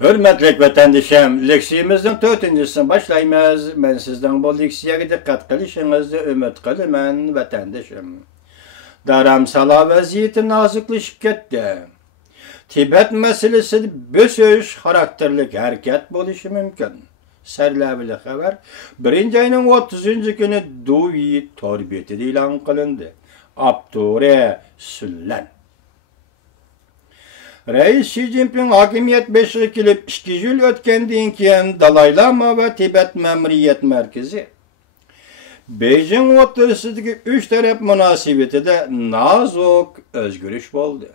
Hürmetlik vatandaşım, leksiyimizin 4-sini başlayımız. Ben sizden bu leksiyaga dikkat qilishingizdi ümit qilaman vatandaşım. Daramsala vaziyeti nazikleşip ketdi. Tibet meselesi bösüş karakterlik hareket bo'lishi mumkin. Sarlavili xabar 1-ayning 30 kuni Duyi tor betida e'lon qilindi. Abdure Sullan. Reis Xi Jinping hakimiyet beşiği kilip 2 yıl ötkendiğin keyin Dalai Lama ve Tibet Memuriyet Merkezi Beijing o'rtasidagi 3 taraf munosabatida nazook o'zgarish bo'ldi.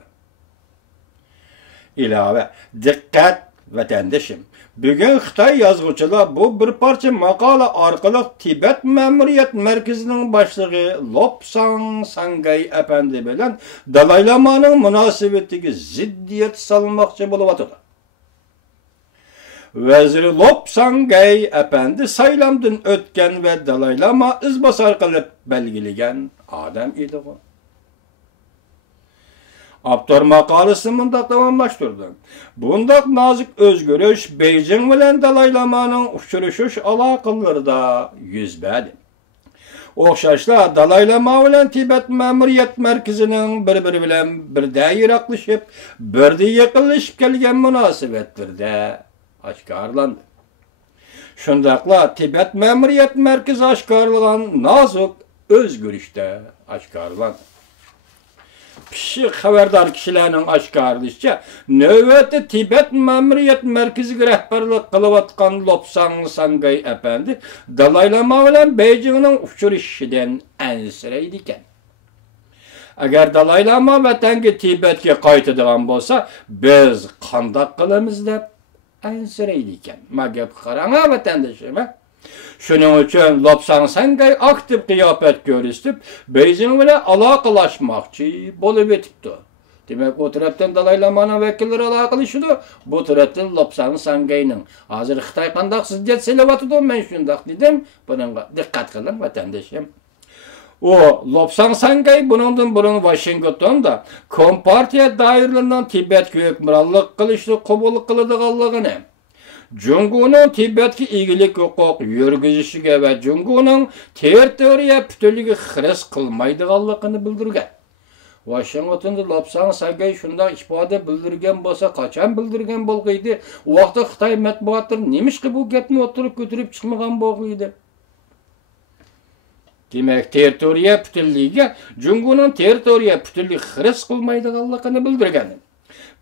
İlave, dikkat vatandaşım. Bugün Xitoy yazgıçılar bu bir parça makala orqali Tibet Memuriyet Merkezi'nin başlığı Lobsang Sangay Efendi bilen Dalai Lama'nın münasebetiga ziddiyet salmoqchi bo'lyapti. Vezir Lobsangay Efendi saylamdan o'tgan ve Dalai Lama izbosar qilib belgilagan adam edi. Abdur makalesi mundaq davamlaştırdı. Bundaq nazik özgürüş Beijing bilen Dalai Lama'nın uçuruşuş alakalarında yüz berdi. Oxşaşla Dalai Lama bilen Tibet Memuriyet Merkezi'nin bir bilen birde yiraklaşıp, birde yakınlaşıp kelgen münasebetlerinde aşkarlandı. Şundaqla Tibet Memuriyet Merkezi aşkarlanan nazik özgürüşte aşkarlandı. Pişik haberdar kişilerinin aşkarlışça, növbette Tibet Memuriyet Merkezi rehberlik kılıvatkan Lobsang Sangay Efendi, Dalai Lama bilen Beijing'in uçuruşinden ensireydiken. Eğer Dalai Lama vatangi Tibet'e qaytadigan bolsa, biz qandaq qilamiz deb ensireydiken. Ma gap qarang vatandaşım. Şunun için Lobsang Sangay aktif kıyafet görüstüp Beijing ile alakalaşmakçı bolup etipti. Demek o taraftan Dalai Lama'nın vekilleri alakalaşıdı, bu taraftan Lobsang Sangay'nın. Hazır Xitay qandaq siddiyet selevatıdı, men şundaq dedim, bununla dikkat kılın vatandaşım. O Lobsang Sangay bunundan burun Washington'da Kompartiya dairlerinden Tibet hükümranlık kılışlı kabul kılıdığallığını, Jungu'nun Tibet'e ilgilik hukuk yürgüzüşüge ve Jungu'nun territoriya bütünlüğü hırs kılmaydıqallığını bildirgen. Washington'da Lobsang Sangay şunda ifade bildirgen bolsa, kaçan bildirgen bolğuydu. O vaqtda Xitay matbuatları nemiş ki bu gapni oturup götürüp çıkmagan bolğuydu. Demek territoriya bütünlüğüge Jungu'nun territoriya bütünlüğü hırs kılmaydıqallığını bildirgen.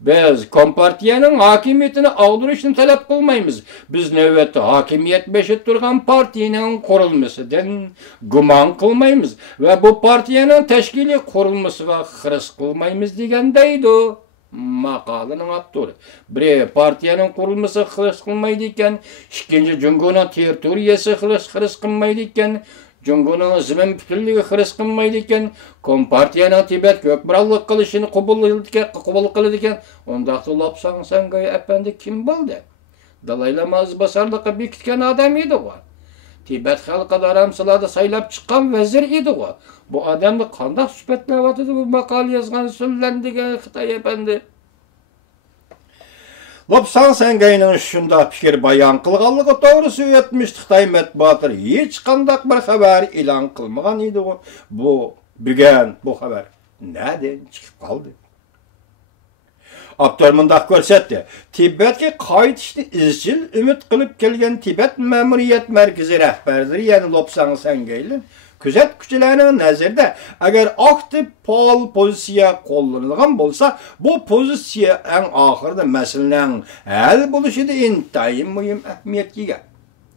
Biz Kompartiyanın hakimiyetini ağdırışını talep kılmayımız. Biz növbette hakimiyet beşit durgan partinin kurulmasıdan guman kılmayımız. Ve bu partiyanın teşkili kurulmasına hırs kılmayımız degendeydi. Makalının apturu. Bir partiyanın kurulması hırs kılmaydıyken, ikinci Jungu'nun territoriyası hırs kılmaydıyken, Jungu'nun zimin bütünlüğü hırs kılmaydıyken, Kompartiyanın Tibet hükümranlık kılışını kabul kılıdıyken, ondaqda Lobsang Sangay Efendi kim buldu? Dalai Lama izbasarlıqı bekitken adam idi o. Tibet halkı daramsılada saylap çıkan vezir idi o. Bu adamı qandaq süpetlavatıdı bu makal yazgan Sullan degan Xitay Efendi. Lobsang Sangay'nın şunda fikir bayan kılganlığı doğrusu etmiş Xitay matbuatları hiç qandaq bir haber ilan kılmagan idi o. Bu bugün bu haber nereden çıkıp kaldı? Abdur mundaq görsetdi. Tibet'e qaytishni izchil ümit qilib kelgan Tibet Memuriyet Merkezi rehberleri yani Lobsang Sangay'ın kuzat kuchilarining nazarida agar aktiv faol pozitsiya qo'llanilgan bo'lsa, bu pozitsiya eng oxirida masalaning hal bo'lishida intayin muhim ahamiyatga ega.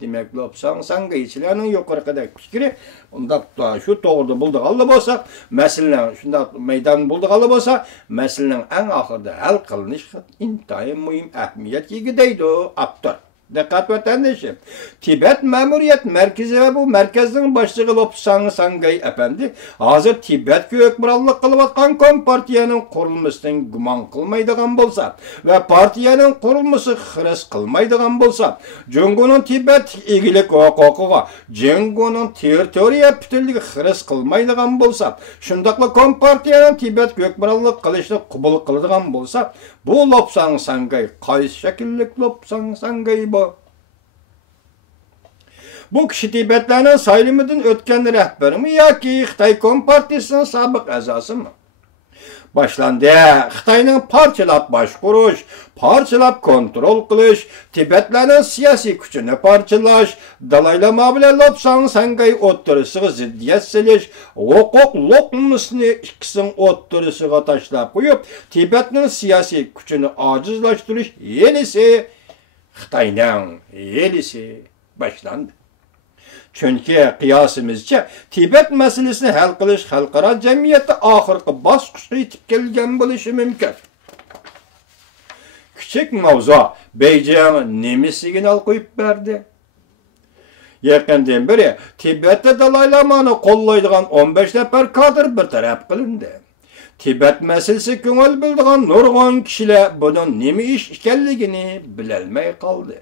Demek Lobsang Sangaychilarning yuqoridagi fikri undaqda shu to'g'rida buldiqalli bo'lsa, masalaning shundaq maydon buldiqalli bo'lsa, masalaning eng oxirida hal qilinishi intayin muhim ahamiyatga ega deydi Abdur. Dikkat vatandaşım. Tibet Memuriyet Merkezi ve bu merkezin başlığı Lobsang Sangay Efendi hazır Tibet Gökburallık kılıvatkan Kompartiyanın kurulmasından güman kılmaydıgan bolsa ve partiyanın kurulması hırs kılmaydıgan bolsa Cungunun Tibet igilik hukukuga Cungunun teritoriya bütünlüğü hırs kılmaydıgan bolsa şundakla Kompartiyanın Tibet Gökburallık kılışını kubul kılıdıgan bolsa bu Lobsang Sangay kayıs şekillik Lobsang Sangay bu. Bu kişi Tibetlerinin sayılımıdın ötken rehberi mi ya ki Xitay Kompartiyasının sabık azası mı? Başlandı. Xitay'nın parçalap başkuruş, parçalap kontrol kılış, Tibetlerinin siyasi gücünü parçalaş, Dalai Lama bilen Lobsang Sangay oturusıga ziddiyet seliş, hukuk lokmasını ikisinin oturusıga taşlap koyup, Tibet'nin siyasi gücünü acizlaştırış yenisi, Xitay'nın yenisi başlandı. Çünkü kıyasımızca Tibet meselesini hal kılış halkara cemiyeti ahırkı baskıçta yitip gelgen buluşu mümkün. Küçük mavzu Beijing nemi signal koyup verdi. Yakından beri Tibet'te Dalai Lama'nı kollaydıgan 15 nefer kadr bir taraf kılındı. Tibet meselesi köngül bildiğin nurgun kişiler bunun nemi iş ikenligini bilelmey kaldı.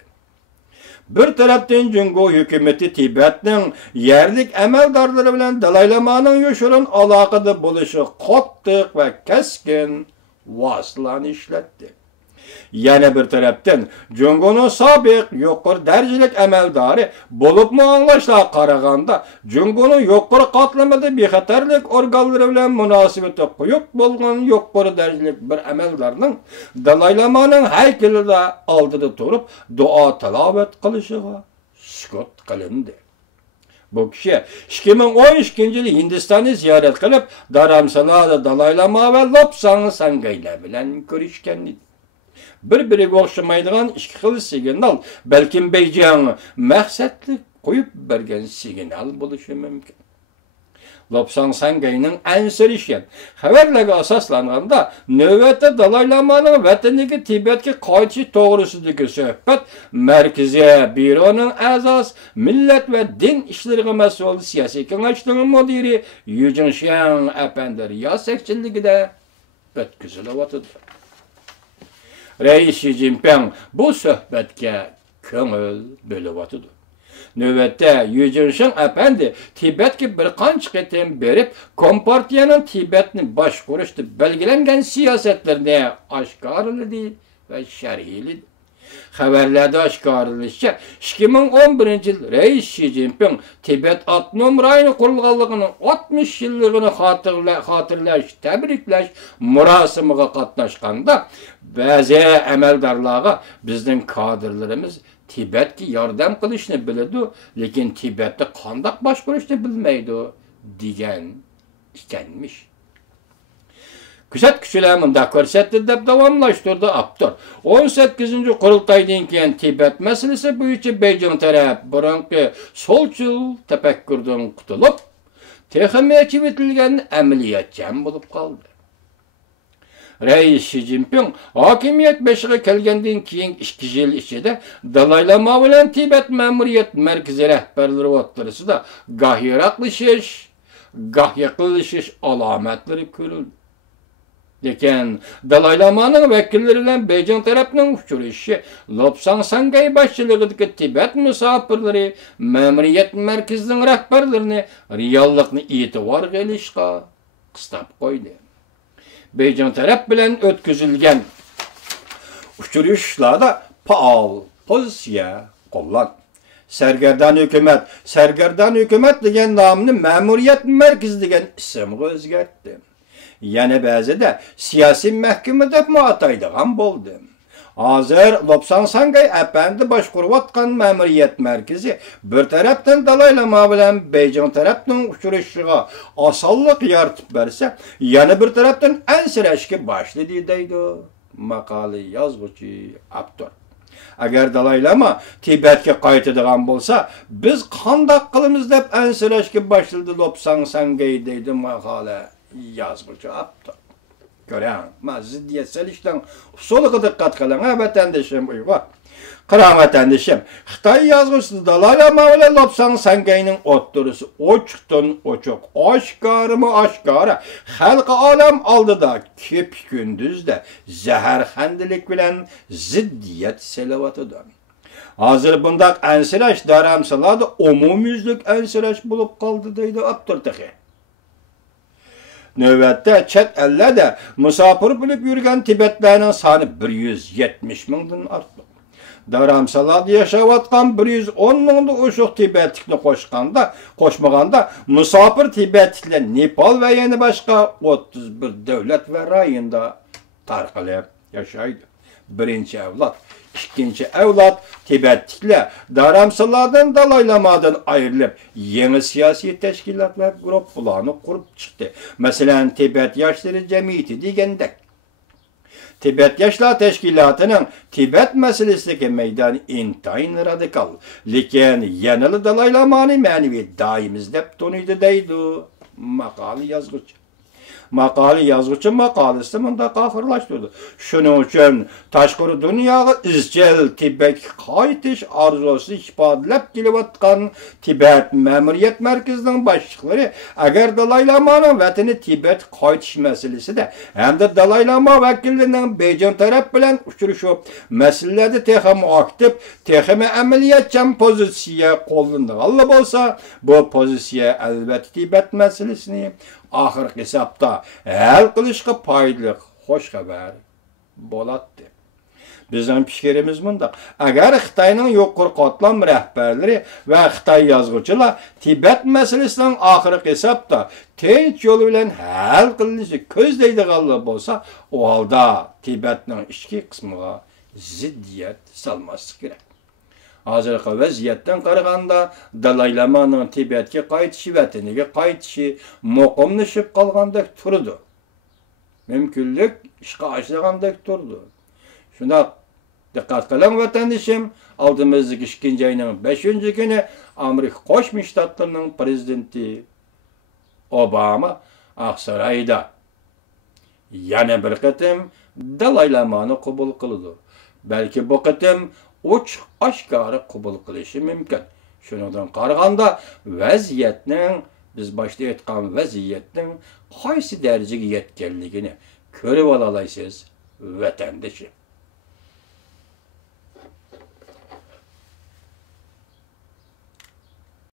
Bir taraftan Jungo hükümeti Tibet'nin yerlik emeldarları bilen Dalai Lama'nın yoşurun alakada buluşu qattiq ve keskin vasılan işletti. Yana bir taraftan Jungo'nun sabık yuqur derecelik emeldarı bulup mu anlaşla qaraganda Jungo'nun yuqur qatlamada bexatarlik organları bilen münasibeti quyuq bolgan yuqur derecelik bir emeldarının Dalai Lama'nın heykelinde aldıda turup dua talavet qilishig'a sukut qilindi. Bu kişi 2012 yılı Hindistan'ı ziyaret qilib Dharamsalada Dalai Lama ve Lobsang Sangaylar bilen görüşken bir-biriga o'xshamaydigan ikki xil signal, balkim Beijing maqsadli qo'yib bergan signal bo'lishi mumkin. Lobsang Sangayning ansirishgan xabarlarga asoslanganda navbatda Dalai Lama'ning vataniga Tibetga qaytishi to'g'risidagi suhbat Markaziy byuroning a'zosi, millat va din ishlariga mas'ul siyosiy kengashning mudiri Yu Jinshan apandi riyosatchiligida o'tkazilyapti. Reis Xi Jinping bu sohbatga ko'ngil bo'lyapti. Növbette Yu Jinshan apandi Tibetga bir qancha qatim berib, Kompartiyaning Tibetni boshqarishda belgilangan siyosatlarini oshkorladi va sharhladi. Xabarlarda oshkorlanishicha 2011 yil Reis Xi Jinping Tibet avtonom rayoni qurilganligining 60 yilligini xotirlash, tabriklash murosimiga qatnashganda ba'zi amaldorlarga bizning kadrlarimiz Tibetga yordam qilishni biladi, lekin Tibetni qanday boshqarishni bilmaydi degan ekanmish. Kuzat kuchilar munda ko'rsatdi deb davomlashtirdi Abdur. 18 qurultaydan keyin Tibet masalasi bo'yicha Beijing taraf burunqi solchul tafakkurdan qutulib, texnika chivitilgan amaliyotchan bo'lib qoldi. Reis Xi Jinping hokimiyat beshiga kelgandan keyin 2 yil ichida Dalai Lama bilan Tibet Memuriyet Merkezi rahbarlari o'rtasida goh yiroqlashish, goh yaqinlashish alomatlari ko'rildi. Lekin Dalai Lama'nın vekilleri bilen Beijing tarafının uçuruşu, Lobsang Sangay başçılığındaki Tibet misafirleri, Memuriyet Merkezi'nin rehberlerini reallıkını itibar gelişka kıstap koydu. Beijing taraf bilen ötküzülgen uçuruşlarda faal pozitsiya qo'llan. Sergerdan hükümet degan nomini Memuriyet Merkezi degan ismga o'zgartdi. Yana ba'zida siyosiy mahkama deb ataydigan bo'ldi. Hozir Lobsang Sangay apandi boshqarayotgan Memuriyet Merkezi bir tarafdan Dalai Lama bilan Beijing tarafining uchrashishiga osonlik yaratib bersa, yana bir tarafdan ansirashga boshladi deydi maqola yozuvchi Abdur. Agar Dalai Lama Tibetga qaytadigan bo'lsa, biz qanday qilamiz deb ansirashga boshladi Lobsang Sangay deydi maqola yazuvchi Abdur. görən. Ma ziddiyet selişdən usuluğa diqqət qılın, vətəndaşım uyğun. Qıran vətəndaşım, Xitay yazğıçısı Dalai Lama ilə Lobsang Sangayning o'ttirisi ochiqdan ochiq, oshkorimi oshkora, xalqi olam oldida kep gündüzdə zaharxandilik bilan ziddiyet selawatıdır. Hazır bundaq ansirash daramsalarda umumyüzlük ansirash bo'lib qoldi deydi Abdurtahi. Növbətdə chet əllərdə musafir bo'lib yurgan Tibetlərinin sani 170 mingdan ortiq. Daramsalarda yaşayotgan 110 mingda o'shuq Tibetlikni qo'shmaganda musafir Tibetliklar Nepal va yana boshqa 31 davlat va rayonda tarqalib yashaydi. Birinchi avlod, ikkinchi avlod Tibetliklar daramsalardan Dalai Lamadan ayrilib, yangi siyosiy tashkilot va guruhlarni qurib chiqdi. Masalan, Tibet yoshlari jamiyati degandek. Tibet Yaşlar Teşkilatı'nın Tibet meselesindeki meydanı intayin radikal. Lekin yanılı Dalai Lama'nı manevi daimiz dep tonuydu deydi. Makalı yazgıç. Maqali yazgıçı maqalisi mında qafırlaşdırdı. Şunun üçün taşqırı dünyaga izchil Tibet qaytish arzusu ifodalab kelayotgan Tibet Memuriyet Merkezining boshliqlari agar Dalai Lama'nın vatani Tibet qaytish masalasida hamda Dalai Lama vakillarining Beijing taraf bilan uchrashuv masalalarda texmi aktiv, texmi amaliyatchan pozitsiya qo'llangan bo'lsa, bu pozitsiya albatta Tibet masalasini ahir hesapta hal qilishga foydali xo'sh xabar bo'ladi. Bizning fikrimiz bunda. Agar Xitoyning yuqori qatlam rahbarlari va Xitoy yozuvchilar Tibet masalasining ahir hesapta tinch yo'l bilan hal qilinishi ko'zlaydiganlar bo'lsa, u holda Tibetning ichki qismiga ziddiyat solmaslik kerak. Hozirgi vaziyatdan qaraganda Dalai Lama'ning Tibetga qaytishi, vataniga qaytishi muqimlashib qolgandek turdi. Mümkünlük ishga oshirgandek turdi. Shunda diqqat qiling vatandoshim, oldimizdagi 2-oyning 5-kuni Amerika Qo'shma Shtatlarining prezidenti Obama Aqsaroyda yana bir qatim Dalai Lama'ni qabul qildi. Balki bu qatim ochiq oshkora qabul qilishi mumkin. Shundan qaraganda vaziyatning, biz boshda aytgan vaziyatning qaysi darajaga yetganligini ko'rib ola olasiz vatandoshim.